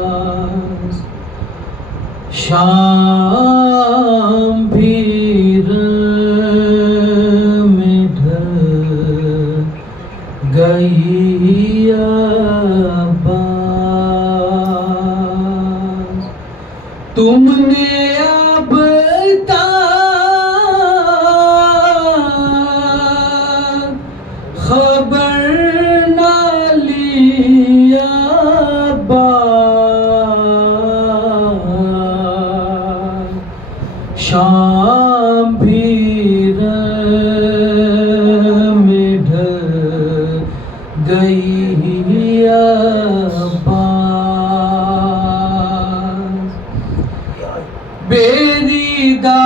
عباس شام بھی میں ڈھل گئی عباس تم نے اب تک خبر نہ لیا عباس شام بھی میں ڈھل گئی عباس بیریدہ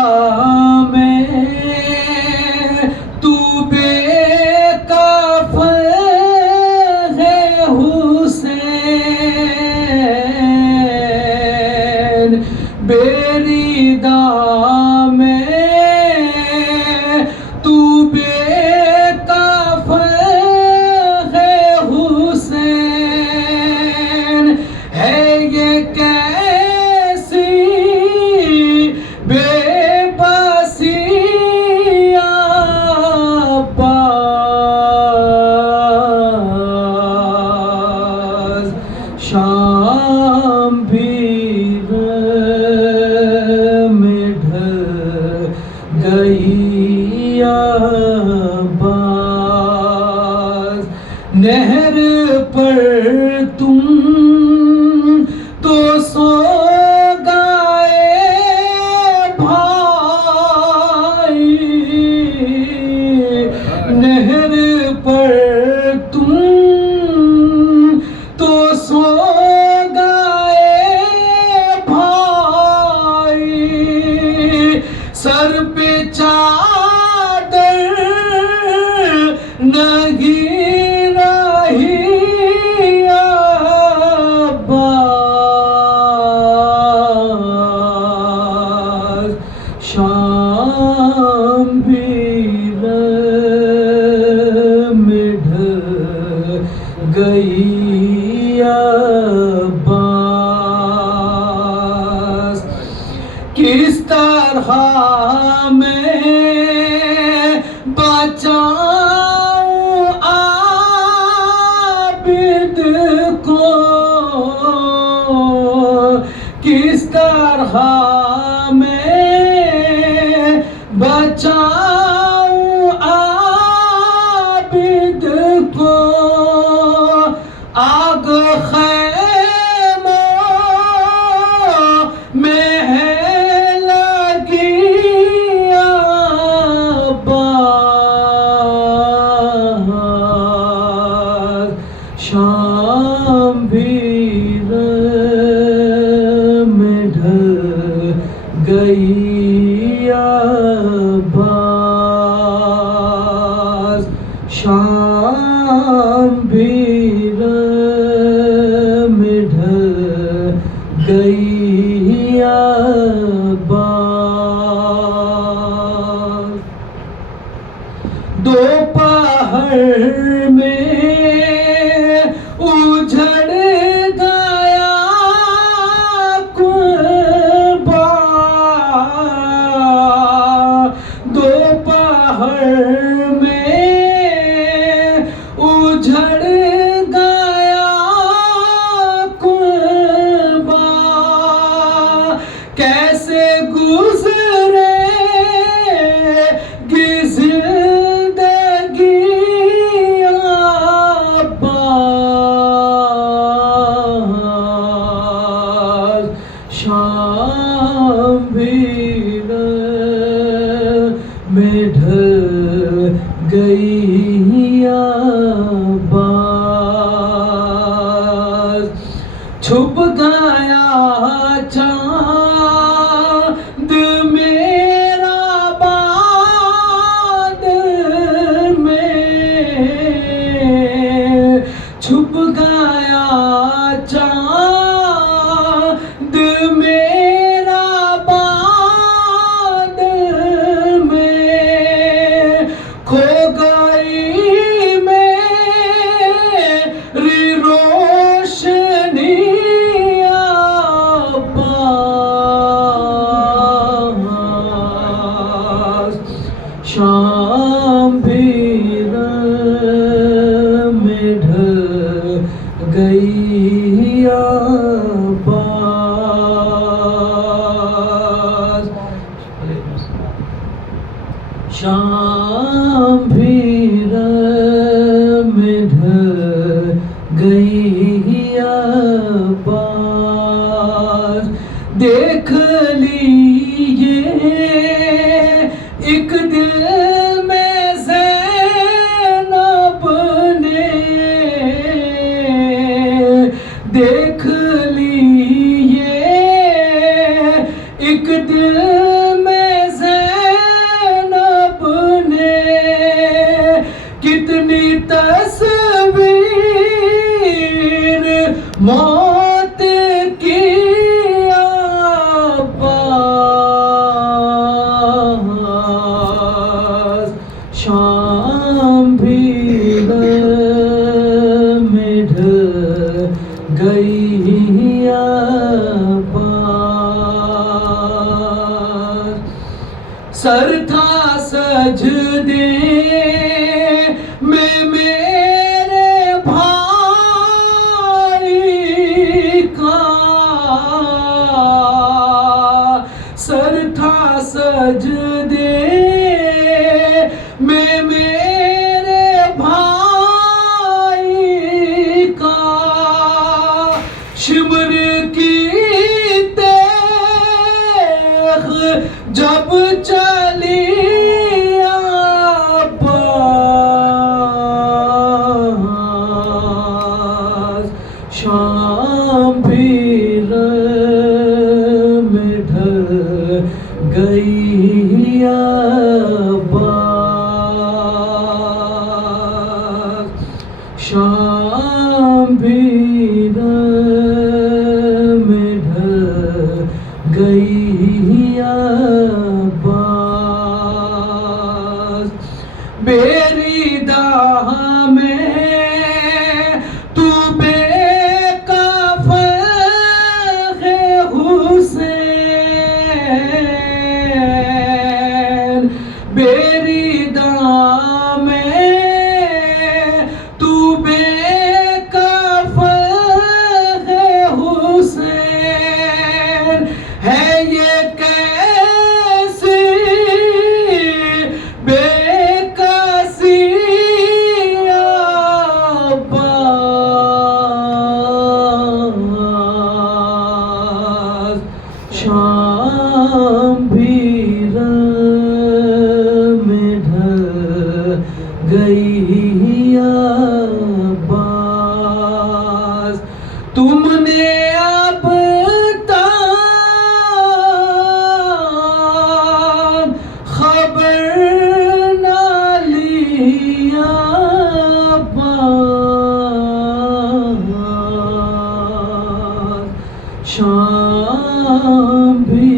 میں تو بے کفن ہے حسین بیریدہ میں تو بے کفن ہے حسین ہے یہ کیسی بے بسی عباس شام بھی میں ڈھل گئی عباس نہر پر تم تو سو گئے بھائی نہر پر تم تو سو گئے بھائی سر پہ چادر نہیں رہی عباس شام بھی میں ڈھل گئی عباس کس طرح میں بچاؤں عابد کو کس طرح میں بچاؤں عابد کو آگ خیموں میں ہے لگی عباس شام بھی میں ڈھل گئی عباس شام بھی میں ڈھل گئی عباس دوپہر میں اجھڑ گیا قبا دوپہر میں اجھڑ گیا قبا کیسے گزرے گی زندگی عباس شام بھی میں ڈھل گئی عباس چھپ گیا چاند میرا بادل میں چھپ گیا چاند میرا بادل میں کھو گئی میں کتنی تصویر موت کی عباس، شام بھی میں ڈھل گئی عباس، سر تھا سجدے میں میرے بھائی کا، سر تھا سجدے میں میرے بھائی کا، شمر کی تیغ جب چلی عباس، شام بھی میں ڈھل گئی عباس، شام بھی میں ڈھل گئی عباس، بیریدہ میں تو بے کفن ہے حسین، بیریدہ میں تو بے کفن ہے حسین، ہے یہ کیسی بے کسی عباس، شام بھی میں ڈھل گئی عباس، تم نے اب تک خبر نہ لیا عباس، شام بھی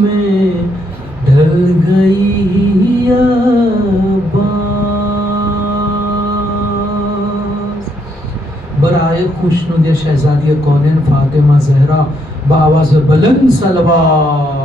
میں ڈھل گئی عباس، برائے خوشنودی شہزادی کونین فاطمہ زہرا بآواز بلند صلوات۔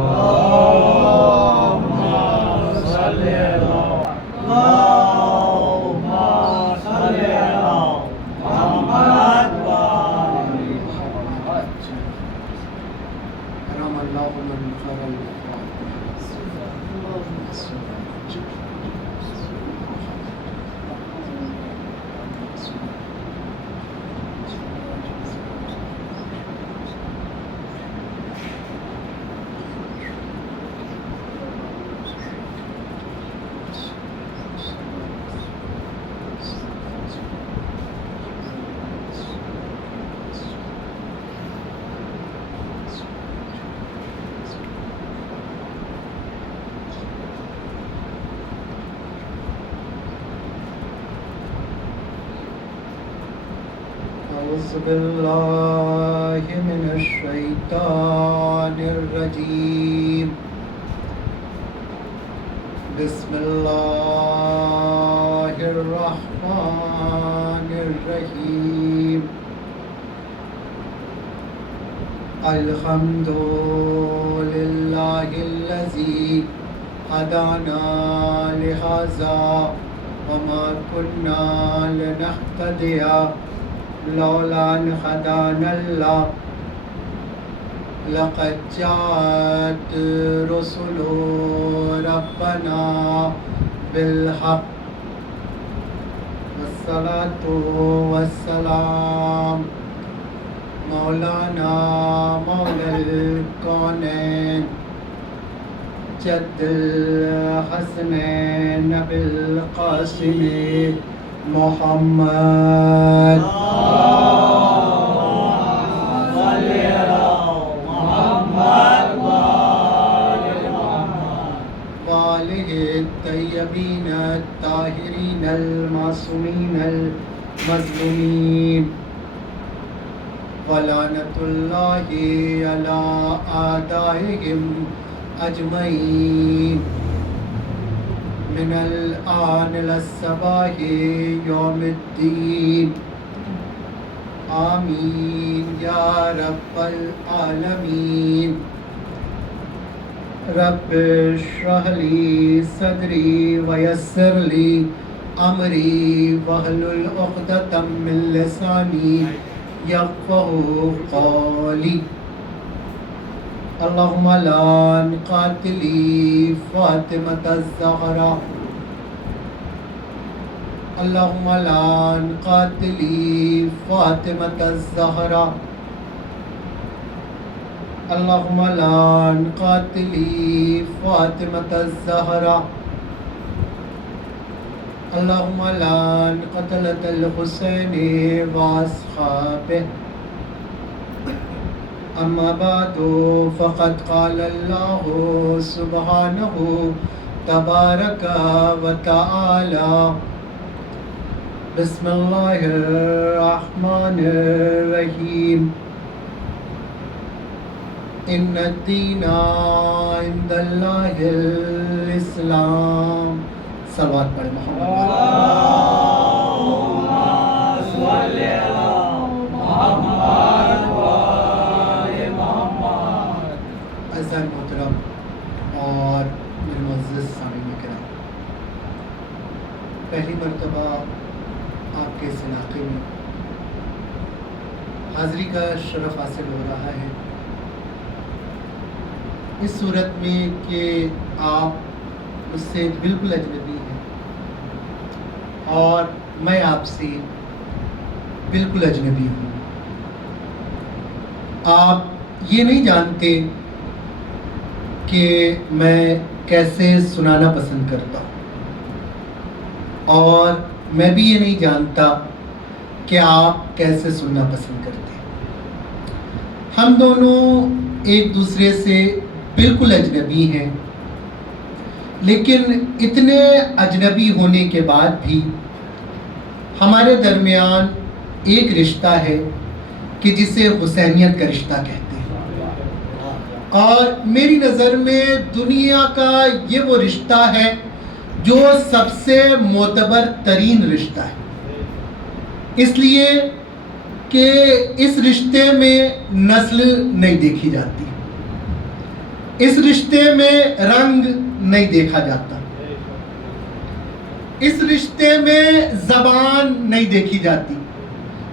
أعوذ بالله من الشيطان الرجيم، بسم الله الرحمن الرحيم، الحمد لله الذي هدانا لهذا وما كنا لنهتدي لولا أن هدانا الله، لقد جاءت رسل ربنا بالحق، والصلاة والسلام مولانا مولى الكونين جد الحسنين بالقاسم محمد، وآله الطيبين الطاهرين المعصومين المظلومين ولعنة الله على أعدائهم أجمعين من الآن إلى الصباح يوم الدين آمين يا رب العالمين رب اشرح لي صدري ويسر لي أمري واحلل عقدة من لساني يفقهوا قولي اللهم لعن قاتلي فاطمة الزهراء اللهم لعن قاتلي فاطمة الزهراء اللهم لعن قاتلي فاطمة الزهراء اللهم لعن قتلة الحسين وأصحابه أما بعد فقد قال الله سبحانه تبارك وتعالى بسم الله الرحمن الرحيم إن الدين عند الله الإسلام صلوات پڑھیں محمد عزیزان محترم اور میرے معزز سامعین کرام، پہلی مرتبہ آپ کے اس علاقے میں حاضری کا شرف حاصل ہو رہا ہے، اس صورت میں کہ آپ مجھ سے بالکل اجنبی ہیں اور میں آپ سے بالکل اجنبی ہوں۔ آپ یہ نہیں جانتے کہ میں کیسے سنانا پسند کرتا ہوں، اور میں بھی یہ نہیں جانتا کہ آپ کیسے سننا پسند کرتے ہیں۔ ہم دونوں ایک دوسرے سے بالکل اجنبی ہیں، لیکن اتنے اجنبی ہونے کے بعد بھی ہمارے درمیان ایک رشتہ ہے کہ جسے حسینیت کا رشتہ کہتے ہیں، اور میری نظر میں دنیا کا یہ وہ رشتہ ہے جو سب سے معتبر ترین رشتہ ہے، اس لیے کہ اس رشتے میں نسل نہیں دیکھی جاتی، اس رشتے میں رنگ نہیں دیکھا جاتا، اس رشتے میں زبان نہیں دیکھی جاتی،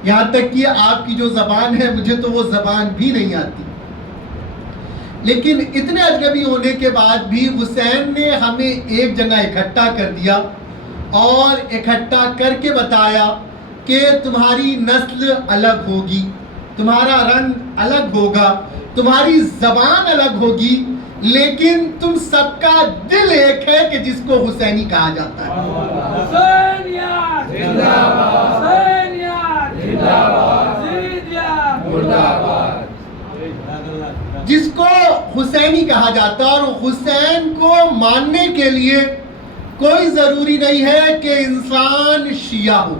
یہاں تک کہ آپ کی جو زبان ہے مجھے تو وہ زبان بھی نہیں آتی، لیکن اتنے اجنبی ہونے کے بعد بھی حسین نے ہمیں ایک جگہ اکٹھا کر دیا اور اکٹھا کر کے بتایا کہ تمہاری نسل الگ ہوگی، تمہارا رنگ الگ ہوگا، تمہاری زبان الگ ہوگی، لیکن تم سب کا دل ایک ہے کہ جس کو حسینی کہا جاتا ہے۔ حسینیت زندہ باد، حسینیت زندہ باد، حسینیت مردہ باد، جس کو حسینی کہا جاتا ہے، اور حسین کو ماننے کے لیے کوئی ضروری نہیں ہے کہ انسان شیعہ ہو،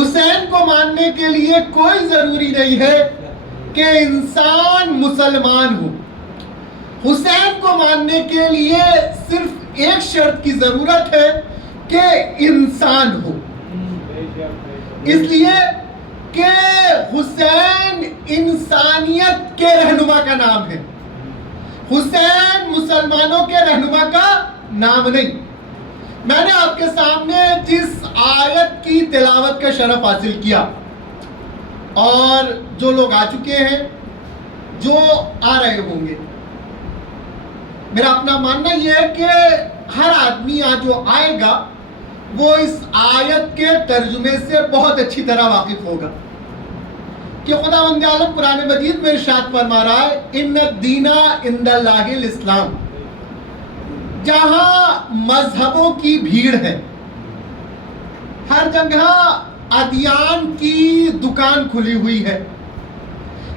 حسین کو ماننے کے لیے کوئی ضروری نہیں ہے کہ انسان مسلمان ہو، حسین کو ماننے کے لیے صرف ایک شرط کی ضرورت ہے کہ انسان ہو، اس لیے کہ حسین انسانیت کے رہنما کا نام ہے، حسین مسلمانوں کے رہنما کا نام نہیں۔ میں نے آپ کے سامنے جس آیت کی تلاوت کا شرف حاصل کیا، اور جو لوگ آ چکے ہیں، جو آ رہے ہوں گے، میرا اپنا ماننا یہ ہے کہ ہر آدمی آج جو آئے گا وہ اس آیت کے ترجمے سے بہت اچھی طرح واقف ہوگا کہ خداوند عالم قرآن مجید میں ارشاد فرما رہا ہے ان الدین عند اللہ الاسلام، جہاں مذہبوں کی بھیڑ ہے، ہر جگہ ادیان کی دکان کھلی ہوئی ہے،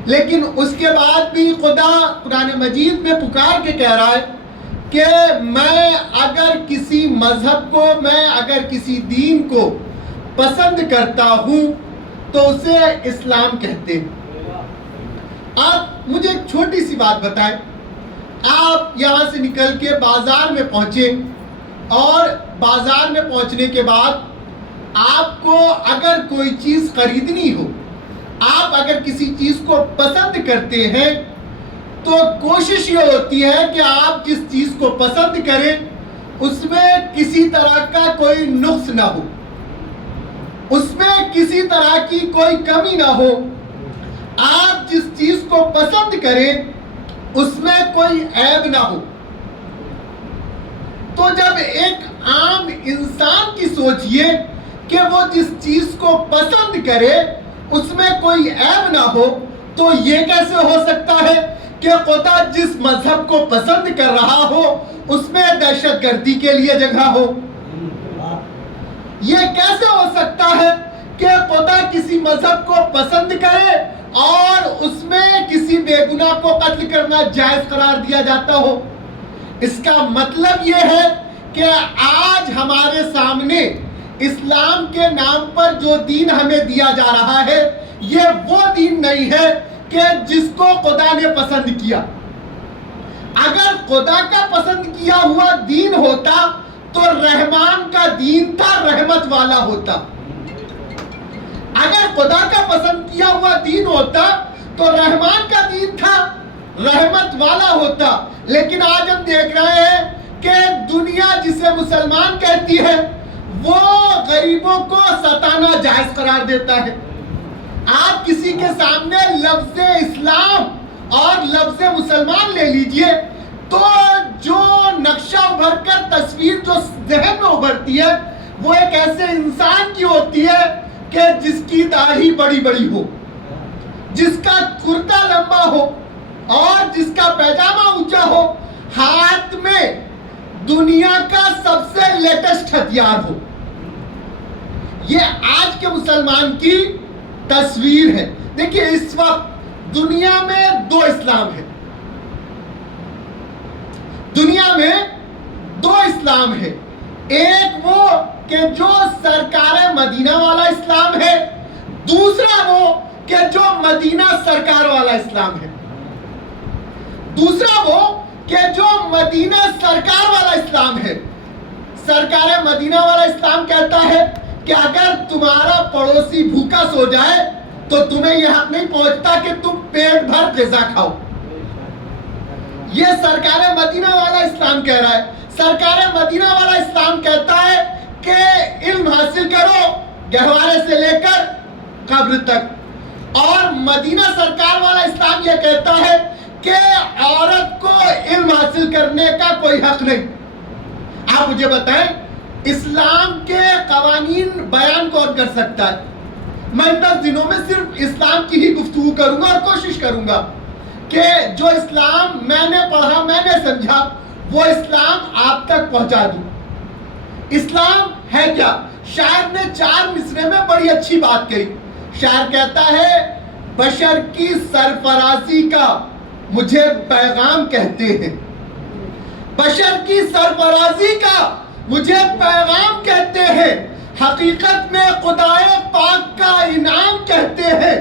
لیکن اس کے بعد بھی خدا قرآن مجید میں پکار کے کہہ رہا ہے کہ میں اگر کسی مذہب کو، میں اگر کسی دین کو پسند کرتا ہوں تو اسے اسلام کہتے ہیں۔ آپ مجھے ایک چھوٹی سی بات بتائیں، آپ یہاں سے نکل کے بازار میں پہنچے اور بازار میں پہنچنے کے بعد آپ کو اگر کوئی چیز خریدنی ہو، آپ اگر کسی چیز کو پسند کرتے ہیں تو کوشش یہ ہوتی ہے کہ آپ جس چیز کو پسند کریں اس میں کسی طرح کا کوئی نقص نہ ہو، اس میں کسی طرح کی کوئی کمی نہ ہو۔ آپ جس چیز کو پسند کریں اس میں کوئی عیب نہ ہو۔ تو جب ایک عام انسان کی سوچئے کہ وہ جس چیز کو پسند کرے اس میں کوئی عیب نہ ہو، تو یہ کیسے ہو سکتا ہے کہ خدا جس مذہب کو پسند کر رہا ہو اس میں دہشت گردی کے لیے جگہ ہو؟ یہ کیسے ہو سکتا ہے کہ خدا کسی مذہب کو پسند کرے اور اس میں کسی بے گناہ کو قتل کرنا جائز قرار دیا جاتا ہو؟ اس کا مطلب یہ ہے کہ آج ہمارے سامنے اسلام کے نام پر جو دین ہمیں دیا جا رہا ہے یہ وہ دین نہیں ہے کہ جس کو خدا نے پسند کیا۔ اگر خدا کا پسند کیا ہوا دین ہوتا تو رحمان کا دین تھا، رحمت والا ہوتا۔ اگر خدا کا پسند کیا ہوا دین ہوتا تو رحمان کا دین تھا، رحمت والا ہوتا۔ لیکن آج ہم دیکھ رہے ہیں کہ دنیا جسے مسلمان کہتی ہے وہ غریبوں کو ستانا جائز قرار دیتا ہے۔ آپ کسی کے سامنے لفظ اسلام اور لفظ مسلمان لے لیجئے تو جو نقشہ ابھر کر تصویر جو ذہن میں ابھرتی ہے وہ ایک ایسے انسان کی ہوتی ہے کہ جس کی داڑھی بڑی بڑی ہو، جس کا کرتا لمبا ہو اور جس کا پیجامہ اونچا ہو، ہاتھ میں دنیا کا سب سے لیٹسٹ ہتھیار ہو۔ یہ آج کے مسلمان کی تصویر ہے۔ دیکھیے اس وقت دنیا میں دو اسلام ہے، دنیا میں دو اسلام ہے۔ ایک وہ کہ جو سرکار مدینہ والا اسلام ہے، دوسرا وہ کہ جو مدینہ سرکار والا اسلام ہے۔ دوسرا وہ کہ جو مدینہ سرکار والا اسلام ہے۔ سرکار مدینہ والا اسلام کہتا ہے کہ اگر تمہارا پڑوسی بھوکا سو جائے تو تمہیں یہ حق نہیں پہنچتا کہ تم پیٹ بھر غذا کھاؤ۔ یہ سرکار مدینہ والا اسلام کہہ رہا ہے۔ سرکار مدینہ والا اسلام کہتا ہے کہ علم حاصل کرو گہوارے سے لے کر قبر تک، اور مدینہ سرکار والا اسلام یہ کہتا ہے کہ عورت کو علم حاصل کرنے کا کوئی حق نہیں۔ آپ مجھے بتائیں اسلام کے قوانین بیان کون کر سکتا ہے؟ میں ان 10 دنوں میں صرف اسلام کی ہی گفتگو کروں گا اور کوشش کروں گا کہ جو اسلام میں نے پڑھا، میں نے سمجھا، وہ اسلام آپ تک پہنچا دوں۔ اسلام ہے کیا؟ شاعر نے 4 مصرے میں بڑی اچھی بات کہی۔ شاعر کہتا ہے بشر کی سرفرازی کا مجھے پیغام کہتے ہیں، بشر کی سرفرازی کا مجھے پیغام کہتے ہیں، حقیقت میں خدائے پاک کا انعام کہتے ہیں،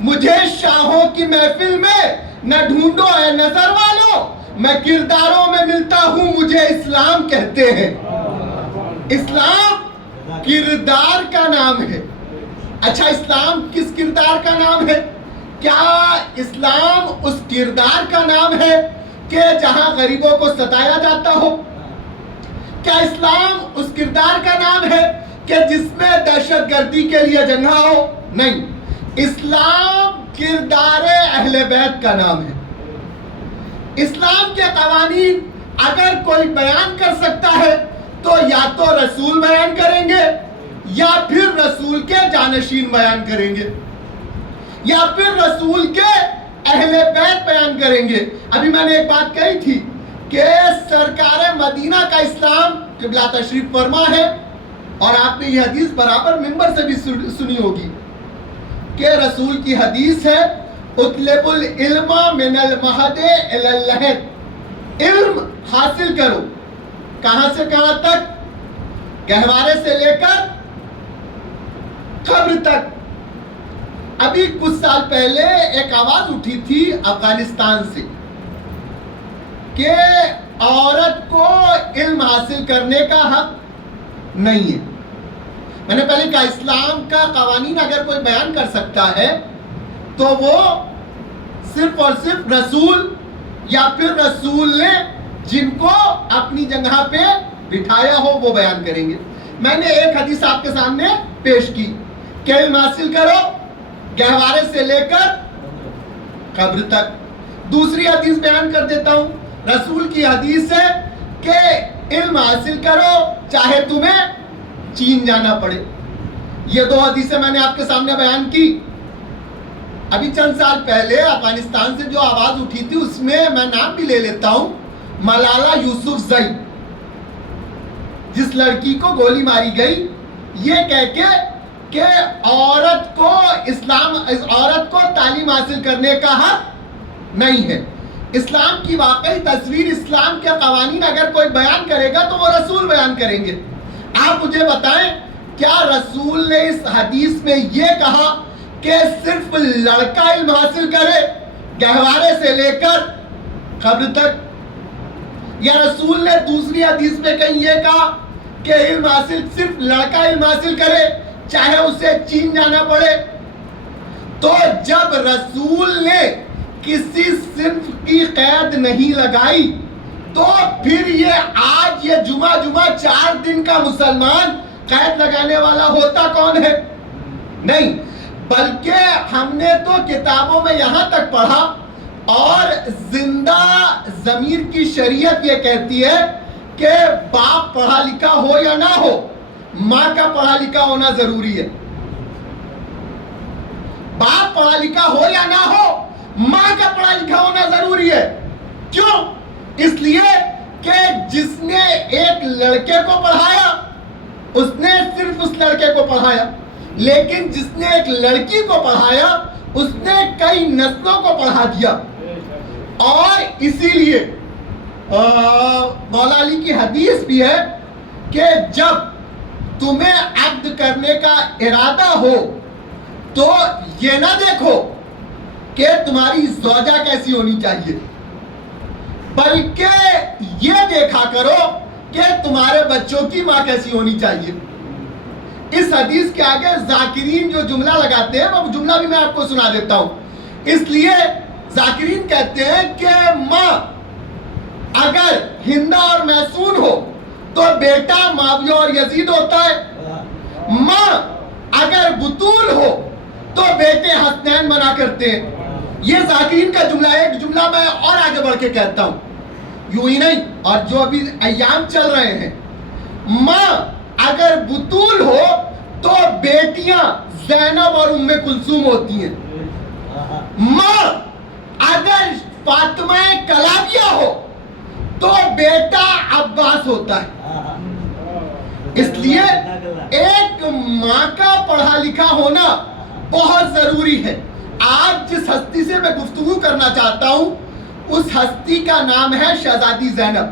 مجھے شاہوں کی محفل میں نہ ڈھونڈو اے نظر والو، میں کرداروں میں ملتا ہوں، مجھے اسلام کہتے ہیں۔ اسلام کردار کا نام ہے۔ اچھا اسلام کس کردار کا نام ہے؟ کیا اسلام اس کردار کا نام ہے کہ جہاں غریبوں کو ستایا جاتا ہو؟ کیا اسلام اس کردار کا نام ہے کہ جس میں دہشت گردی کے لیے جنگ ہو؟ نہیں، اسلام کردار اہل بیت کا نام ہے۔ اسلام کے قوانین اگر کوئی بیان کر سکتا ہے تو یا تو رسول بیان کریں گے یا پھر رسول کے جانشین بیان کریں گے یا پھر رسول کے اہل بیت بیان کریں گے۔ ابھی میں نے ایک بات کہی تھی کہ سرکار مدینہ کا اسلام قبلہ تشریف فرما ہے، اور آپ نے یہ حدیث برابر منبر سے بھی سنی ہوگی کہ رسول کی حدیث ہے اطلب العلم من المہد الی اللحد، علم حاصل کرو. کہاں سے کہاں تک؟ گہوارے سے لے کر قبر تک. ابھی کچھ سال پہلے ایک آواز اٹھی تھی افغانستان سے کہ عورت کو علم حاصل کرنے کا حق نہیں ہے. میں نے پہلے کہا اسلام کا قوانین اگر کوئی بیان کر سکتا ہے تو وہ صرف اور صرف رسول یا پھر رسول نے جن کو اپنی جگہ پہ بٹھایا ہو وہ بیان کریں گے. میں نے ایک حدیث آپ کے سامنے پیش کی کہ علم حاصل کرو گہوارے سے لے کر قبر تک. دوسری حدیث بیان کر دیتا ہوں. رسول کی حدیث ہے کہ علم حاصل کرو چاہے تمہیں چین جانا پڑے. یہ دو حدیثیں میں نے آپ کے سامنے بیان کی. ابھی چند سال پہلے افغانستان سے جو آواز اٹھی تھی اس میں میں نام بھی لے لیتا ہوں, ملالہ یوسفزئی, جس لڑکی کو گولی ماری گئی یہ کہہ کے کہ عورت کو تعلیم حاصل کرنے کا حق نہیں ہے. اسلام کی واقعی تصویر, اسلام کے قوانین اگر کوئی بیان کرے گا تو وہ رسول بیان کریں گے. آپ مجھے بتائیں کیا رسول نے اس حدیث میں یہ کہا کہ صرف لڑکا علم حاصل کرے گہوارے سے لے کر قبر تک؟ یا رسول نے دوسری حدیث میں کہیں یہ کہا کہ علم حاصل صرف لڑکا علم حاصل کرے چاہے اسے چین جانا پڑے؟ تو جب رسول نے کسی صنف کی قید نہیں لگائی تو پھر یہ آج یہ جمعہ 4 دن کا مسلمان قید لگانے والا ہوتا کون ہے؟ نہیں, بلکہ ہم نے تو کتابوں میں یہاں تک پڑھا اور زندہ ضمیر کی شریعت یہ کہتی ہے کہ باپ پڑھا لکھا ہو یا نہ ہو, ماں کا پڑھا لکھا ہونا ضروری ہے. باپ پڑھا لکھا ہو یا نہ ہو, ماں کا پڑھا لکھا ہونا ضروری ہے. کیوں؟ اس لیے کہ جس نے ایک لڑکے کو پڑھایا اس نے صرف اس لڑکے کو پڑھایا, لیکن جس نے ایک لڑکی کو پڑھایا اس نے کئی نسلوں کو پڑھا دیا. اور اسی لیے مولا علی کی حدیث بھی ہے کہ جب تمہیں عقد کرنے کا ارادہ ہو تو یہ نہ دیکھو کہ تمہاری زوجہ کیسی ہونی چاہیے, بلکہ یہ دیکھا کرو کہ تمہارے بچوں کی ماں کیسی ہونی چاہیے. اس حدیث کے آگے ذاکرین جو جملہ لگاتے ہیں وہ جملہ بھی میں آپ کو سنا دیتا ہوں. اس لیے ذاکرین کہتے ہیں کہ ماں اگر ہندہ اور محسون ہو تو بیٹا معاویہ اور یزید ہوتا ہے, ماں اگر بطول ہو تو بیٹے حسنین بنا کرتے ہیں. یہ ذاکرین کا جملہ ہے. ایک جملہ میں اور آگے بڑھ کے کہتا ہوں, یوں ہی نہیں, اور جو ابھی ایام چل رہے ہیں, ماں اگر بطول ہو تو بیٹیاں زینب اور ام کلثوم ہوتی ہیں. ماں اگر فاطمہ کلابیہ ہو تو بیٹا عباس ہوتا ہے. اس لیے ایک ماں کا پڑھا لکھا ہونا بہت ضروری ہے. آج جس ہستی سے میں گفتگو کرنا چاہتا ہوں اس ہستی کا نام ہے شہزادی زینب,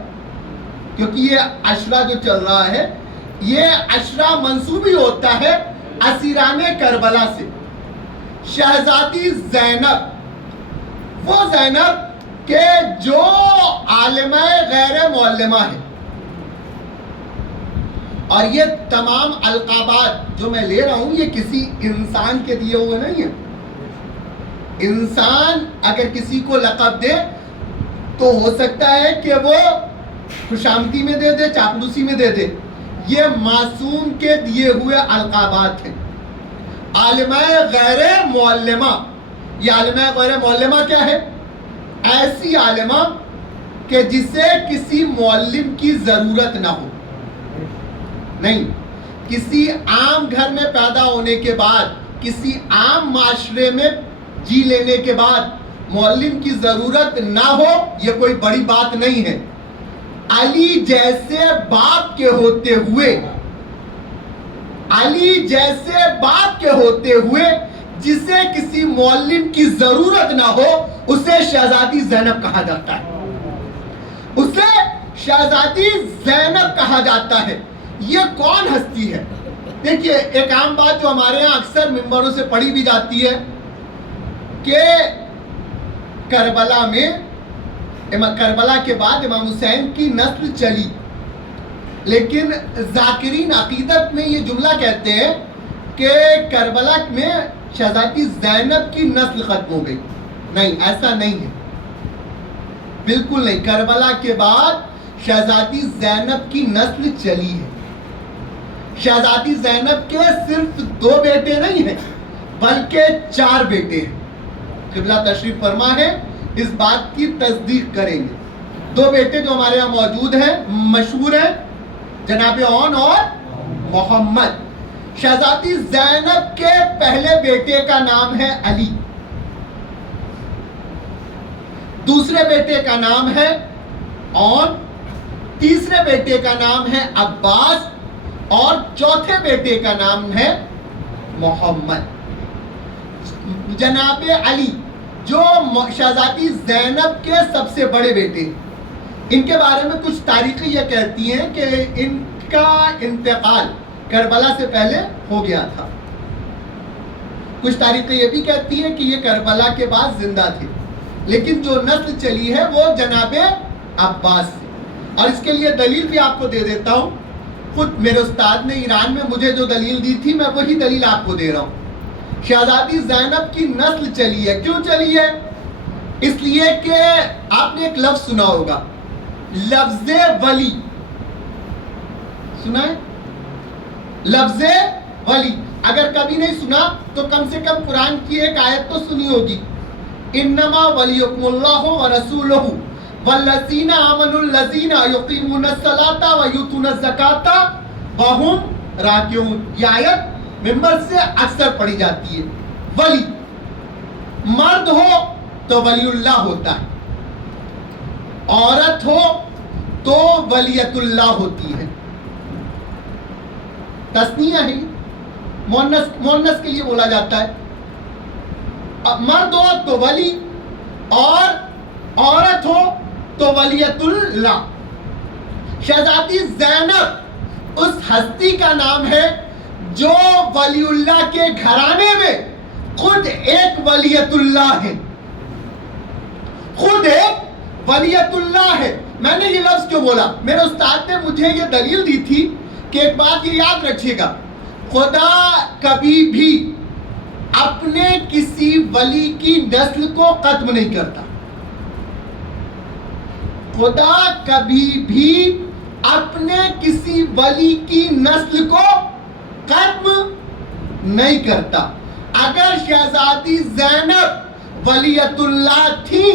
کیونکہ یہ عشرہ جو چل رہا ہے یہ عشرہ منسوبی ہوتا ہے اسیران کربلا سے. شہزادی زینب وہ زینب کہ جو عالمہ غیر معلمہ ہے, اور یہ تمام القابات جو میں لے رہا ہوں یہ کسی انسان کے دیے ہوئے نہیں ہیں. انسان اگر کسی کو لقب دے تو ہو سکتا ہے کہ وہ خوشامدی میں دے دے, چاپلوسی میں دے دے. یہ معصوم کے دیے ہوئے القابات ہیں. عالمہ غیر معلمہ, یہ عالمہ غیر معلمہ کیا ہے؟ ایسی عالمہ کہ جسے کسی معلم کی ضرورت نہ ہو. نہیں, کسی عام گھر میں پیدا ہونے کے بعد, کسی عام معاشرے میں جی لینے کے بعد معلم کی ضرورت نہ ہو یہ کوئی بڑی بات نہیں ہے. علی جیسے باپ کے ہوتے ہوئے, علی جیسے باپ کے ہوتے ہوئے جسے کسی معلم کی ضرورت نہ ہو اسے شہزادی زینب کہا جاتا ہے. اسے شہزادی زینب کہا جاتا ہے، یہ کون ہستی ہے؟ دیکھیے ایک عام بات جو ہمارے یہاں اکثر ممبروں سے پڑھی بھی جاتی ہے کہ کربلا کے بعد امام حسین کی نسل چلی، لیکن ذاکرین عقیدت میں یہ جملہ کہتے ہیں کہ کربلا میں شہزادی زینب کی نسل ختم ہو گئی. نہیں، ایسا نہیں ہے، بالکل نہیں. کربلا کے بعد شہزادی زینب کی نسل چلی ہے. شہزادی زینب کے صرف 2 بیٹے نہیں ہیں بلکہ 4 بیٹے ہیں. قبلہ تشریف فرما ہے، اس بات کی تصدیق کریں گے. 2 بیٹے جو ہمارے یہاں موجود ہیں، مشہور ہیں، جناب اون اور محمد. شہزادی زینب کے پہلے بیٹے کا نام ہے علی، دوسرے بیٹے کا نام ہے اون، تیسرے بیٹے کا نام ہے عباس اور چوتھے بیٹے کا نام ہے محمد. جناب علی جو شہزادی زینب کے سب سے بڑے بیٹے، ان کے بارے میں کچھ تاریخیں یہ کہتی ہیں کہ ان کا انتقال کربلا سے پہلے ہو گیا تھا. کچھ تاریخیں یہ بھی کہتی ہیں کہ یہ کربلا کے بعد زندہ تھے، لیکن جو نسل چلی ہے وہ جناب عباس سے. اور اس کے لیے دلیل بھی آپ کو دے دیتا ہوں. خود میرے استاد نے ایران میں مجھے جو دلیل دی تھی، میں وہی دلیل آپ کو دے رہا ہوں. شہزادی زینب کی نسل چلی ہے. کیوں چلی ہے؟ اس لیے کہ آپ نے ایک لفظ سنا ہوگا، لفظ ولی. سنا ہے لفظ ولی؟ اگر کبھی نہیں سنا تو کم سے کم قرآن کی ایک آیت تو سنی ہوگی، انما ولیکم اللہ ورسولہ والذین آمنوا الذین یقیمون الصلاۃ ویؤتون الزکاۃ وہم راکعون. یہ آیت ممبر سے اکثر پڑھی جاتی ہے. ولی مرد ہو تو ولی اللہ ہوتا ہے، عورت ہو تو ولیت اللہ ہوتی ہے. تسنیہ ہے، مؤنث کے لیے بولا جاتا ہے. مرد ہو تو ولی اور عورت ہو تو ولیت اللہ. شہزادی زینب اس ہستی کا نام ہے جو ولی اللہ کے گھرانے میں خود ایک ولیت اللہ ہے، خود ایک ولیت اللہ ہے. میں نے یہ لفظ کیوں بولا؟ میرے استاد نے مجھے یہ دلیل دی تھی کہ ایک بات یہ یاد رکھیے گا، خدا کبھی بھی اپنے کسی ولی کی نسل کو ختم نہیں کرتا. خدا کبھی بھی اپنے کسی ولی کی نسل کو ختم نہیں کرتا. اگر شہزادی زینب ولیت اللہ تھی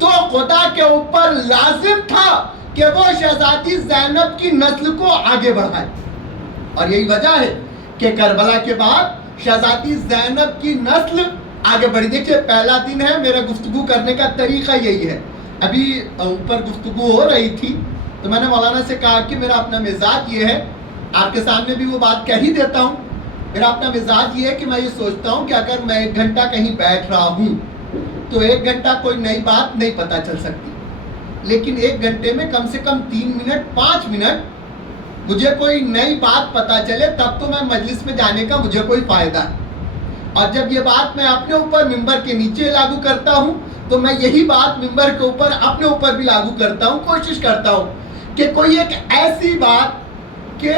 تو خدا کے اوپر لازم تھا کہ وہ شہزادی زینب کی نسل کو آگے بڑھائے. اور یہی وجہ ہے کہ کربلا کے بعد شہزادی زینب کی نسل آگے بڑھی. دیکھیے پہلا دن ہے، میرا گفتگو کرنے کا طریقہ یہی ہے. ابھی اوپر گفتگو ہو رہی تھی تو میں نے مولانا سے کہا کہ میرا اپنا مزاج یہ ہے، آپ کے سامنے بھی وہ بات کہہ ہی دیتا ہوں. میرا اپنا مزاج یہ ہے کہ میں یہ سوچتا ہوں کہ اگر میں 1 گھنٹہ کہیں بیٹھ رہا ہوں تو 1 گھنٹہ کوئی نئی بات نہیں پتہ چل سکتی، لیکن 1 گھنٹے میں کم سے کم 3 منٹ 5 منٹ مجھے کوئی نئی بات پتہ چلے تب تو میں مجلس میں جانے کا مجھے کوئی فائدہ ہے. اور جب یہ بات میں اپنے اوپر ممبر کے نیچے لاگو کرتا ہوں تو میں یہی بات ممبر کے اوپر اپنے اوپر بھی لاگو کرتا ہوں. کوشش کرتا ہوں کہ کوئی ایک ایسی بات کہ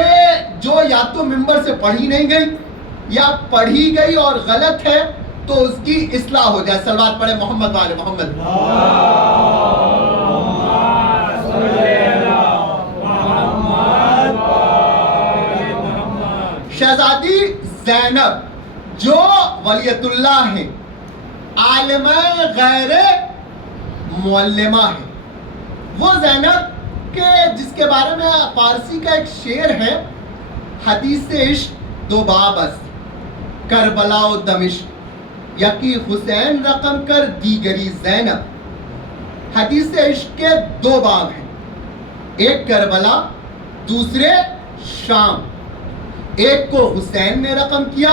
جو یا تو ممبر سے پڑھی نہیں گئی یا پڑھی گئی اور غلط ہے تو اس کی اصلاح ہو جائے. صلوات پڑھے محمد والے محمد. شہزادی زینب جو ولیت اللہ ہے، عالمہ غیر معلمہ ہے، وہ زینب کے جس کے بارے میں فارسی کا ایک شعر ہے، حدیث عشق 2 باب است، کربلا و دمشق، یکی حسین رقم کر دیگری زینب. حدیث عشق کے 2 باب ہیں، ایک کربلا دوسرے شام. ایک کو حسین نے رقم کیا،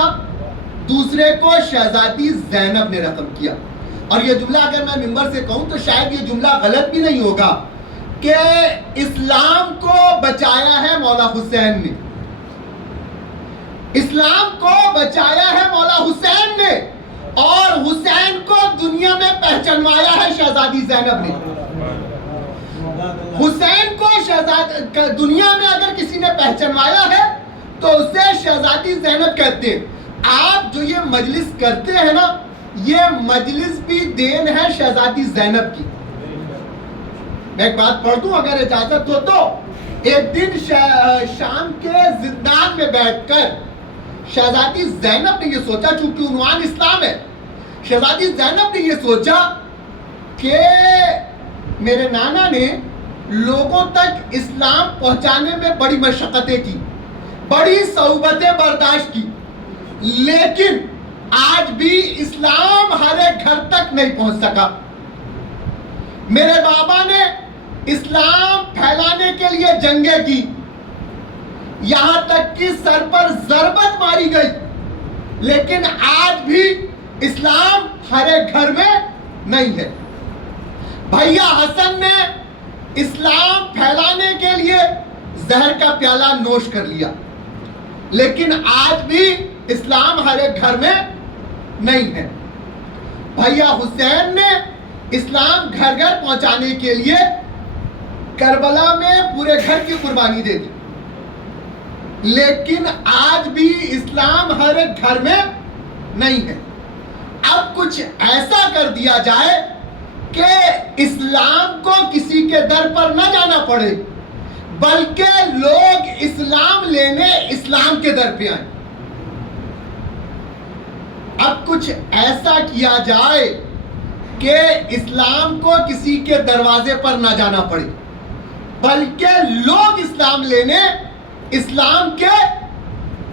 دوسرے کو شہزادی زینب نے رقم کیا. اور یہ جملہ اگر میں ممبر سے کہوں تو شاید یہ جملہ غلط بھی نہیں ہوگا کہ اسلام کو بچایا ہے مولا حسین نے، اسلام کو بچایا ہے مولا حسین نے، اور حسین کو دنیا میں پہچانوایا ہے شہزادی زینب نے۔ حسین کو دنیا میں اگر کسی نے پہچانوایا ہے تو اسے شہزادی زینب کہتے ہیں۔ آپ جو یہ مجلس کرتے ہیں نا، یہ مجلس بھی دین ہے شہزادی زینب کی۔ میں ایک بات پڑھ دوں اگر اجازت ہو تو۔ ایک دن شام کے زندان میں بیٹھ کر شہزادی زینب نے یہ سوچا، چونکہ عنوان اسلام ہے، شہزادی زینب نے یہ سوچا کہ میرے نانا نے لوگوں تک اسلام پہنچانے میں بڑی مشقتیں کی، بڑی صعوبتیں برداشت کی، لیکن آج بھی اسلام ہر ایک گھر تک نہیں پہنچ سکا۔ میرے بابا نے اسلام پھیلانے کے لیے جنگیں کی، یہاں تک کہ سر پر ضربت ماری گئی، لیکن آج بھی اسلام ہر ایک گھر میں نہیں ہے۔ بھیا حسن نے اسلام پھیلانے کے لیے زہر کا پیالہ نوش کر لیا، لیکن آج بھی اسلام ہر ایک گھر میں نہیں ہے۔ بھیا حسین نے اسلام گھر گھر پہنچانے کے لیے کربلا میں پورے گھر کی قربانی دے دی، لیکن آج بھی اسلام ہر ایک گھر میں نہیں ہے۔ اب کچھ ایسا کر دیا جائے کہ اسلام کو کسی کے در پر نہ جانا پڑے، بلکہ لوگ اسلام لینے اسلام کے در پہ آئیں۔ اب کچھ ایسا کیا جائے کہ اسلام کو کسی کے دروازے پر نہ جانا پڑے، بلکہ لوگ اسلام لینے اسلام کے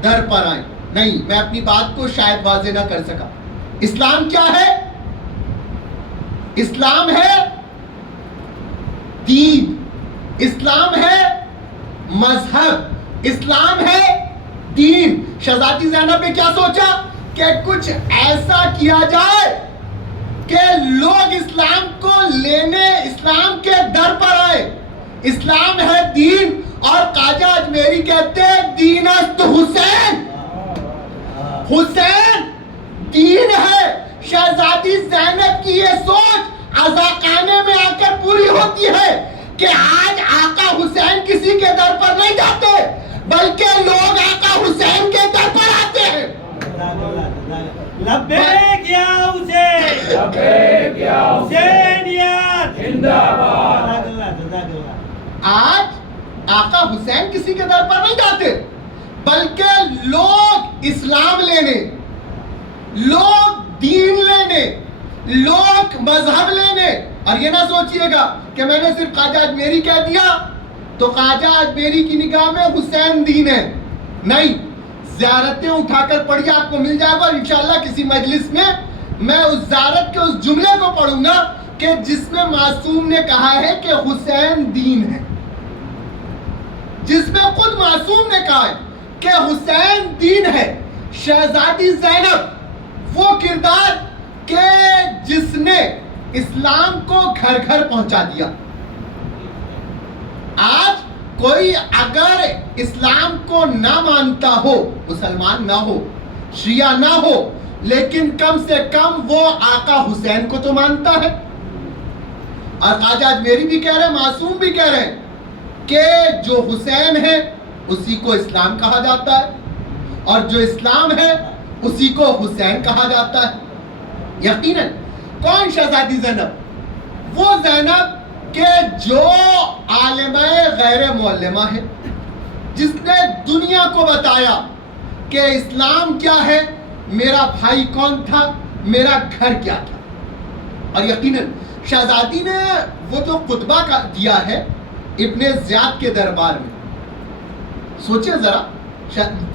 در پر آئیں۔ نہیں، میں اپنی بات کو شاید واضح نہ کر سکا۔ اسلام کیا ہے؟ اسلام ہے دین، اسلام ہے مذہب، اسلام ہے دین۔ شہزادی زینب نے کیا سوچا کہ کچھ ایسا کیا جائے کہ لوگ اسلام کو لینے اسلام کے در پر آئے۔ اسلام ہے دین، اور خواجہ اجمیری کہتے ہیں دین است حسین، حسین دین ہے۔ شہزادی زینب کی یہ سوچ عزاخانے میں آ کر پوری ہوتی ہے کہ آج آقا حسین کسی کے در پر نہیں جاتے، بلکہ لوگ آقا حسین کے در پر آتے ہیں۔ لبیک یا حسین، لبیک یا حسینیت زندہ باد۔ آج آقا حسین کسی کے در پر نہیں جاتے، بلکہ لوگ اسلام لینے، لوگ دین لینے، لوگ مذہب لینے۔ اور یہ نہ سوچئے گا کہ میں نے صرف خواجہ اجمیری کہہ دیا تو خواجہ اجمیری کی نگاہ میں حسین دین ہے۔ نہیں، زیارتیں اٹھا کر پڑھیے، آپ کو مل جائے گا، اور انشاءاللہ کسی مجلس میں میں اس زیارت کے اس جملے کو پڑھوں گا کہ جس میں معصوم نے کہا ہے کہ حسین دین ہے، جس میں خود معصوم نے کہا ہے کہ حسین دین ہے۔ شہزادی زینب وہ کردار کہ جس نے اسلام کو گھر گھر پہنچا دیا۔ آج کوئی اگر اسلام کو نہ مانتا ہو، مسلمان نہ ہو، شیعہ نہ ہو، لیکن کم سے کم وہ آقا حسین کو تو مانتا ہے۔ اور خواجہ اجمیری بھی کہہ رہے ہیں، معصوم بھی کہہ رہے ہیں کہ جو حسین ہے اسی کو اسلام کہا جاتا ہے، اور جو اسلام ہے اسی کو حسین کہا جاتا ہے۔ یقیناً کون شہزادی زینب؟ وہ زینب کہ جو عالمہ غیر معلمہ ہے، جس نے دنیا کو بتایا کہ اسلام کیا ہے، میرا بھائی کون تھا، میرا گھر کیا تھا۔ اور یقیناً شہزادی نے وہ جو خطبہ دیا ہے ابن زیاد کے دربار میں، سوچیں ذرا،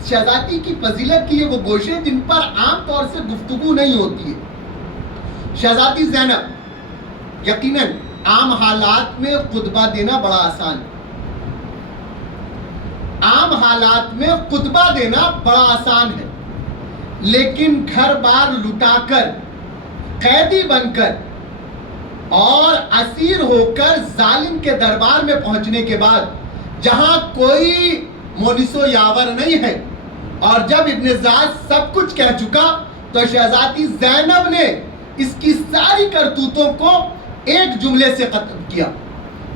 شہزادی کی فضیلت کی یہ وہ گوشے جن پر عام طور سے گفتگو نہیں ہوتی ہے۔ شہزادی زینب یقیناً عام حالات میں خطبہ دینا بڑا آسان ہے، عام حالات میں خطبہ دینا بڑا آسان ہے، لیکن گھر بار لٹا کر، قیدی بن کر اور اسیر ہو کر ظالم کے دربار میں پہنچنے کے بعد جہاں کوئی مونس و یاور نہیں ہے، اور جب ابن زیاد سب کچھ کہہ چکا تو شہزادی زینب نے اس کی ساری کرتوتوں کو ایک جملے سے ختم کیا،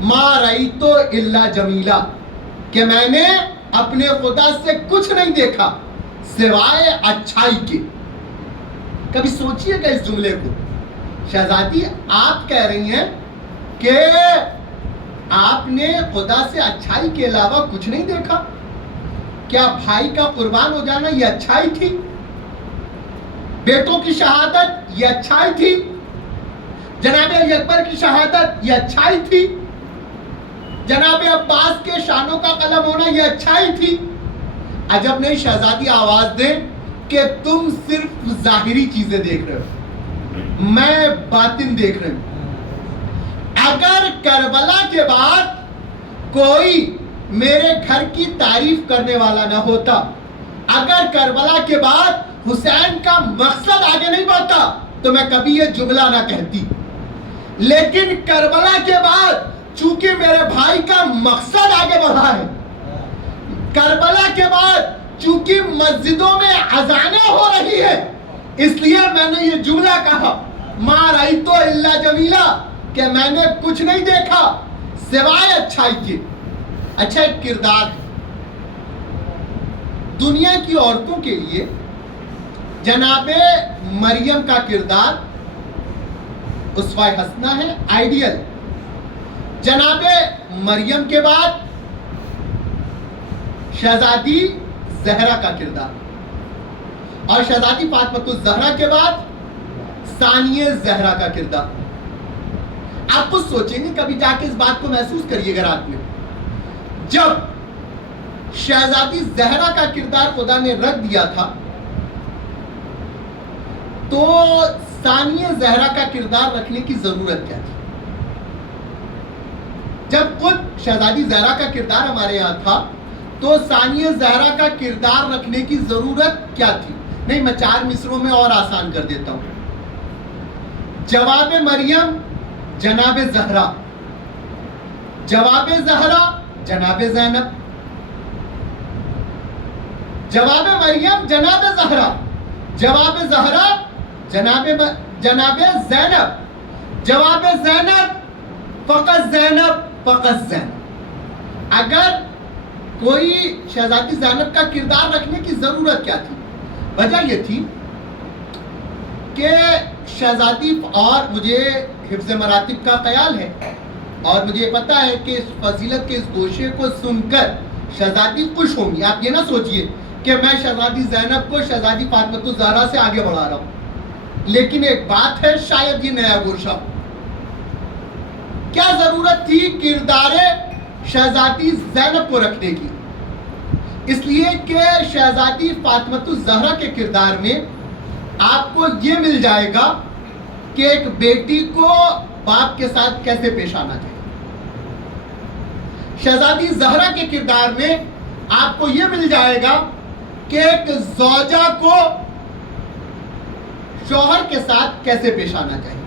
ما رأیت الا جمیلا، کہ میں نے اپنے خدا سے کچھ نہیں دیکھا سوائے اچھائی کے۔ کبھی سوچئے گا اس جملے کو؟ شہزادی آپ کہہ رہی ہیں کہ آپ نے خدا سے اچھائی کے علاوہ کچھ نہیں دیکھا؟ کیا بھائی کا قربان ہو جانا یہ اچھائی تھی؟ بیٹوں کی شہادت یہ اچھائی تھی؟ جناب علی اکبر کی شہادت یہ اچھائی تھی؟ جناب عباس کے شانوں کا قلم ہونا یہ اچھائی تھی؟ عجب نہیں شہزادی آواز دیں کہ تم صرف ظاہری چیزیں دیکھ رہے ہو، میں باطن دیکھ رہی ہوں۔ اگر کربلا کے بعد کوئی میرے گھر کی تعریف کرنے والا نہ ہوتا، اگر کربلا کے بعد حسین کا مقصد آگے نہیں بڑھتا تو میں کبھی یہ جملہ نہ کہتی، لیکن کربلا کے بعد چونکہ میرے بھائی کا مقصد آگے بڑھا ہے، کربلا کے بعد چونکہ مسجدوں میں اذانیں ہو رہی ہے، اس لیے میں نے یہ جملہ کہا ما رأیت الا جمیلا، کہ میں نے کچھ نہیں دیکھا سوائے اچھائی کے۔ اچھا ایک کردار دنیا کی عورتوں کے لیے جناب مریم کا کردار اسوہ حسنہ ہے، آئیڈیل۔ جناب مریم کے بعد شہزادی زہرا کا کردار، اور شہزادی فاطمہ الزہرا کے بعد ثانیہ زہرا کا کردار۔ آپ خود سوچیں گے، کبھی جا کے اس بات کو محسوس کریے گا رات میں، جب شہزادی زہرا کا کردار خدا نے رکھ دیا تھا تو ثانیہ زہرا کا کردار رکھنے کی ضرورت کیا تھی؟ جب خود شہزادی زہرا کا کردار ہمارے یہاں تھا تو ثانیہ زہرا کا کردار رکھنے کی ضرورت کیا تھی؟ نہیں، میں 4 مصروں میں اور آسان کر دیتا ہوں۔ جواب مریم جناب زہرا، جواب زہرا جناب زینب، جواب مریم جناب زہرا، جواب زہرا جناب زینب، جواب زینب فقط زینب، فقط زینب۔ اگر کوئی شہزادی زینب کا کردار رکھنے کی ضرورت کیا تھی؟ وجہ یہ تھی کہ شہزادی، اور مجھے حفظ مراتب کا خیال ہے اور مجھے پتا ہے کہ اس فضیلت کے اس گوشے کو سن کر شہزادی خوش ہوں گی۔ آپ یہ نہ سوچئے کہ میں شہزادی زینب کو شہزادی فاطمہ الزہرا سے آگے بڑھا رہا ہوں، لیکن ایک بات ہے، شاید یہ نیا گوشہ، کیا ضرورت تھی کردار شہزادی زینب کو رکھنے کی؟ اس لیے کہ شہزادی فاطمہ الزہرا کے کردار میں آپ کو یہ مل جائے گا کہ ایک بیٹی کو باپ کے ساتھ کیسے پیش آنا چاہیے۔ شہزادی زہرا کے کردار میں آپ کو یہ مل جائے گا کہ ایک زوجہ کو شوہر کے ساتھ کیسے پیش آنا چاہیے۔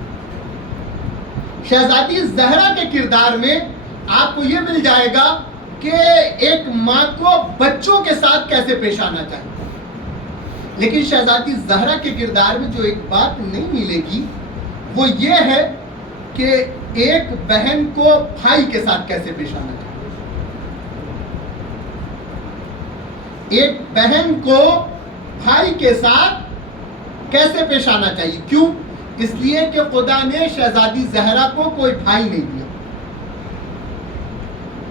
شہزادی زہرا کے کردار میں آپ کو یہ مل جائے گا کہ ایک ماں کو بچوں کے ساتھ کیسے پیش آنا چاہیے۔ لیکن شہزادی زہرا کے کردار میں جو ایک بات نہیں ملے گی وہ یہ ہے کہ ایک بہن کو بھائی کے ساتھ کیسے پیش آنا چاہیے، ایک بہن کو بھائی کے ساتھ کیسے پیش آنا چاہیے۔ کیوں؟ اس لیے کہ خدا نے شہزادی زہرا کو کوئی بھائی نہیں دیا۔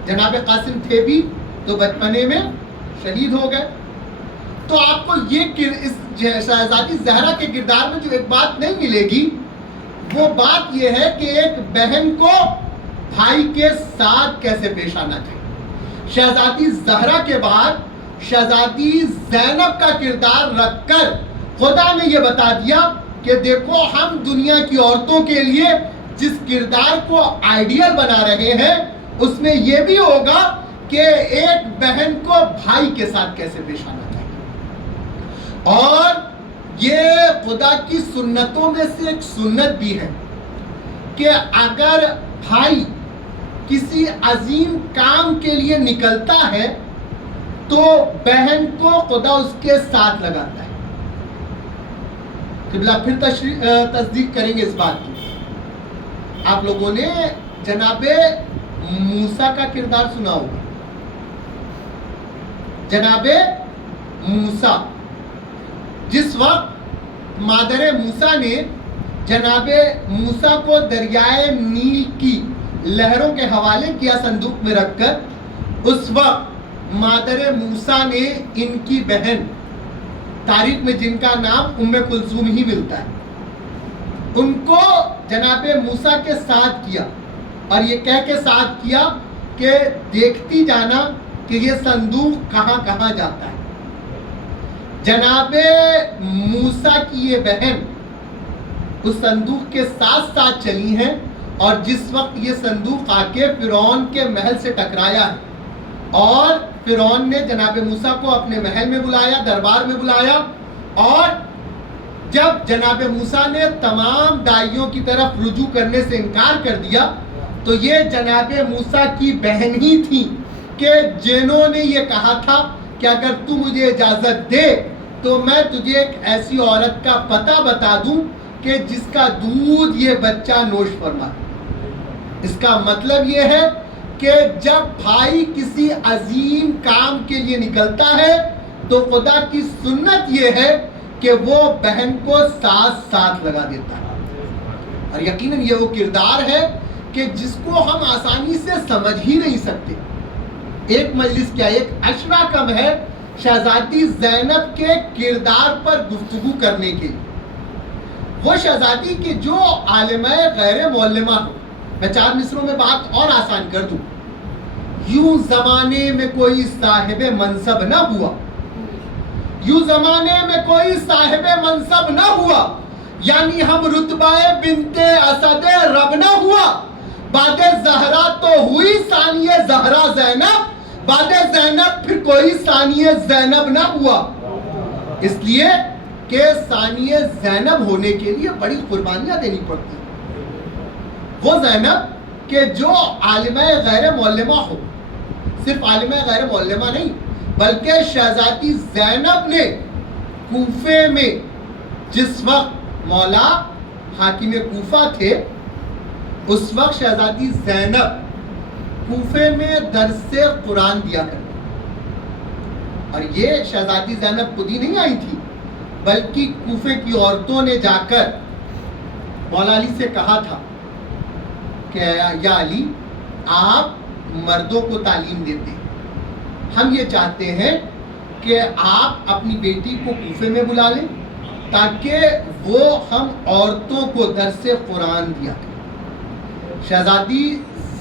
جناب قاسم تھے بھی تو بچپنے میں شہید ہو گئے۔ تو آپ کو یہ اس شہزادی زہرا کے کردار میں جو ایک بات نہیں ملے گی وہ بات یہ ہے کہ ایک بہن کو بھائی کے ساتھ کیسے پیش آنا چاہیے۔ شہزادی زہرا کے بعد شہزادی زینب کا کردار رکھ کر خدا نے یہ بتا دیا کہ دیکھو ہم دنیا کی عورتوں کے لیے جس کردار کو آئیڈیل بنا رہے ہیں اس میں یہ بھی ہوگا کہ ایک بہن کو بھائی کے ساتھ کیسے پیش آنا چاہیے۔ اور یہ خدا کی سنتوں میں سے ایک سنت بھی ہے کہ اگر بھائی کسی عظیم کام کے لیے نکلتا ہے تو بہن کو خدا اس کے ساتھ لگاتا ہے. قبلہ پھر تصدیق کریں گے اس بات کی. آپ لوگوں نے جناب موسیٰ کا کردار سنا ہوگا. جناب موسیٰ، جس وقت مادر موسیٰ نے جناب موسیٰ کو دریائے نیل کی لہروں کے حوالے کیا صندوق میں رکھ کر، اس وقت مادر موسیٰ نے ان کی بہن، تاریخ میں جن کا نام ام کلثوم ہی ملتا ہے، ان کو جناب موسیٰ کے ساتھ کیا، اور یہ کہہ کے ساتھ کیا کہ دیکھتی جانا کہ یہ صندوق کہاں کہاں جاتا ہے. جناب موسیٰ کی یہ بہن اس صندوق کے ساتھ ساتھ چلی ہیں، اور جس وقت یہ صندوق آ کے فرعون کے محل سے ٹکرایا ہے، اور فرعون نے جناب موسیٰ کو اپنے محل میں بلایا، دربار میں بلایا، اور جب جناب موسیٰ نے تمام داعیوں کی طرف رجوع کرنے سے انکار کر دیا، تو یہ جناب موسیٰ کی بہن ہی تھی کہ جنہوں نے یہ کہا تھا کہ اگر تو مجھے اجازت دے تو میں تجھے ایک ایسی عورت کا پتہ بتا دوں کہ جس کا دودھ یہ بچہ نوش فرما. اس کا مطلب یہ ہے کہ جب بھائی کسی عظیم کام کے لیے نکلتا ہے تو خدا کی سنت یہ ہے کہ وہ بہن کو ساتھ ساتھ لگا دیتا ہے. اور یقیناً یہ وہ کردار ہے کہ جس کو ہم آسانی سے سمجھ ہی نہیں سکتے. ایک مجلس کیا، ایک عشرہ کم ہے شہزادی زینب کے کردار پر گفتگو کرنے کے لیے. وہ شہزادی کی جو عالمہ غیر معلمہ ہو. میں 4 مصروں میں بات اور آسان کر دوں. یوں زمانے میں کوئی صاحب منصب نہ ہوا، یوں زمانے میں کوئی صاحب منصب نہ ہوا، یعنی ہم رتبہ بنت اسد رب نہ ہوا. بعد زہرا تو ہوئی ثانی زہرا زینب، بعد زینب پھر کوئی ثانی زینب نہ ہوا. اس لیے کہ ثانی زینب ہونے کے لیے بڑی قربانیاں دینی پڑتی. وہ زینب کہ جو عالمہ غیر معلمہ ہو، صرف عالمہ غیر معلمہ نہیں بلکہ شہزادی زینب نے کوفے میں جس وقت مولا حاکم کوفہ تھے، اس وقت شہزادی زینب کوفے میں درس قرآن دیا کرتی. اور یہ شہزادی زینب خود ہی نہیں آئی تھی، بلکہ کوفے کی عورتوں نے جا کر مولا علی سے کہا تھا کہ یا علی، آپ مردوں کو تعلیم دیتے ہیں، ہم یہ چاہتے ہیں کہ آپ اپنی بیٹی کو کوفے میں بلا لیں تاکہ وہ ہم عورتوں کو درس قرآن دیا کریں. شہزادی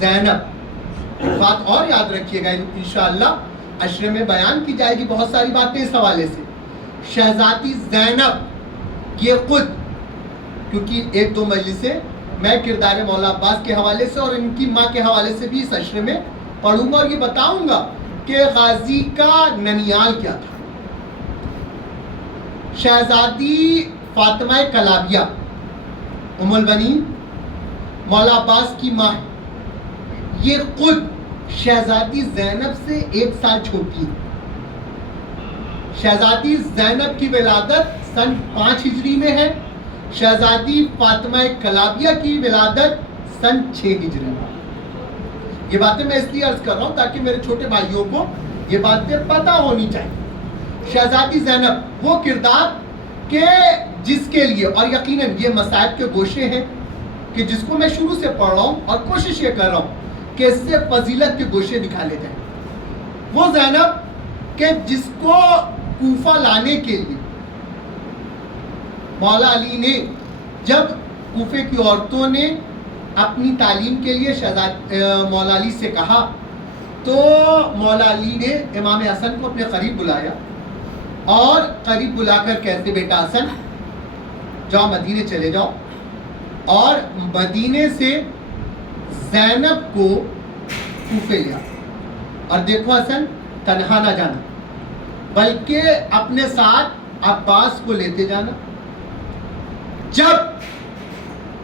زینب، بات اور یاد رکھیے گا انشاءاللہ عشرے میں بیان کی جائے گی بہت ساری باتیں اس حوالے سے. شہزادی زینب یہ خود، کیونکہ 1-2 مجلسیں میں کردار مولا عباس کے حوالے سے اور ان کی ماں کے حوالے سے بھی اس عشرے میں پڑھوں گا اور یہ بتاؤں گا کہ غازی کا ننیال کیا تھا. شہزادی فاطمہ کلابیہ ام البنین مولا عباس کی ماں ہے. یہ خود شہزادی زینب سے 1 سال چھوٹی ہے. شہزادی زینب کی ولادت سن 5 ہجری میں ہے. شہزادی فاطمہ کلابیہ کی ولادت سن 6 ہجری میں. یہ باتیں میں اس لیے عرض کر رہا ہوں تاکہ میرے چھوٹے بھائیوں کو یہ باتیں پتہ ہونی چاہیے. شہزادی زینب وہ کردار کہ جس کے لیے، اور یقیناً یہ مصائب کے گوشے ہیں کہ جس کو میں شروع سے پڑھ رہا ہوں اور کوشش یہ کر رہا ہوں کہ اس سے فضیلت کے گوشے نکالے جائیں. وہ زینب کہ جس کو کوفہ لانے کے لیے مولا علی نے، جب کوفے کی عورتوں نے اپنی تعلیم کے لیے مولا علی سے کہا تو مولا علی نے امام حسن کو اپنے قریب بلایا اور قریب بلا کر کہتے، بیٹا حسن جاؤ مدینے چلے جاؤ اور مدینے سے زینب کو کوفے لیا. اور دیکھو حسن، تنہا نہ جانا بلکہ اپنے ساتھ عباس کو لیتے جانا. جب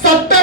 70